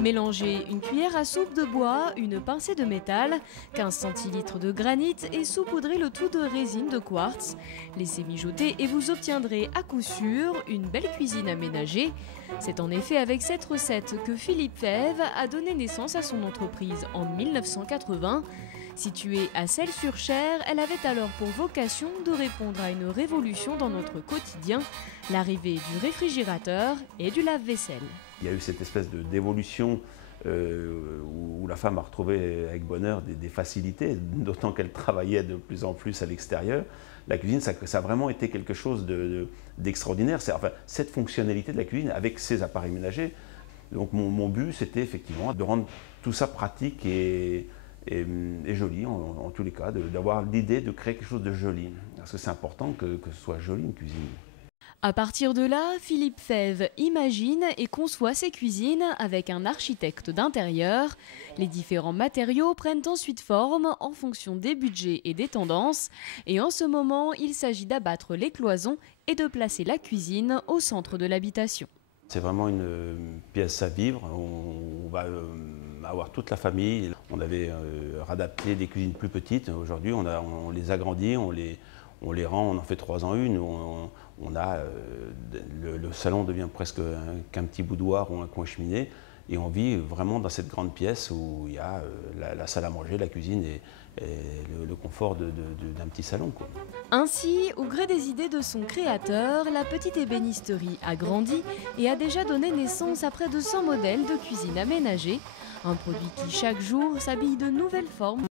Mélangez une cuillère à soupe de bois, une pincée de métal, 15 centilitres de granit et saupoudrez le tout de résine de quartz. Laissez mijoter et vous obtiendrez à coup sûr une belle cuisine aménagée. C'est en effet avec cette recette que Philippe Fèvre a donné naissance à son entreprise en 1980. Située à Celles-sur-Cher, elle avait alors pour vocation de répondre à une révolution dans notre quotidien, l'arrivée du réfrigérateur et du lave-vaisselle. Il y a eu cette espèce d'évolution où la femme a retrouvé avec bonheur des facilités, d'autant qu'elle travaillait de plus en plus à l'extérieur. La cuisine, ça a vraiment été quelque chose d'extraordinaire. Enfin, cette fonctionnalité de la cuisine avec ses appareils ménagers. Donc mon but, c'était effectivement de rendre tout ça pratique et joli, en tous les cas, d'avoir l'idée de créer quelque chose de joli. Parce que c'est important que ce soit joli une cuisine. À partir de là, Philippe Fèvre imagine et conçoit ses cuisines avec un architecte d'intérieur. Les différents matériaux prennent ensuite forme en fonction des budgets et des tendances. Et en ce moment, il s'agit d'abattre les cloisons et de placer la cuisine au centre de l'habitation. C'est vraiment une pièce à vivre. On va avoir toute la famille. On avait réadapté des cuisines plus petites. Aujourd'hui, on les agrandit, on les rend, on en fait 3 en une. Le salon devient presque qu'un petit boudoir ou un coin cheminée. Et on vit vraiment dans cette grande pièce où il y a la salle à manger, la cuisine et le confort d'un petit salon, quoi. Ainsi, au gré des idées de son créateur, la petite ébénisterie a grandi et a déjà donné naissance à près de 100 modèles de cuisine aménagée. Un produit qui chaque jour s'habille de nouvelles formes.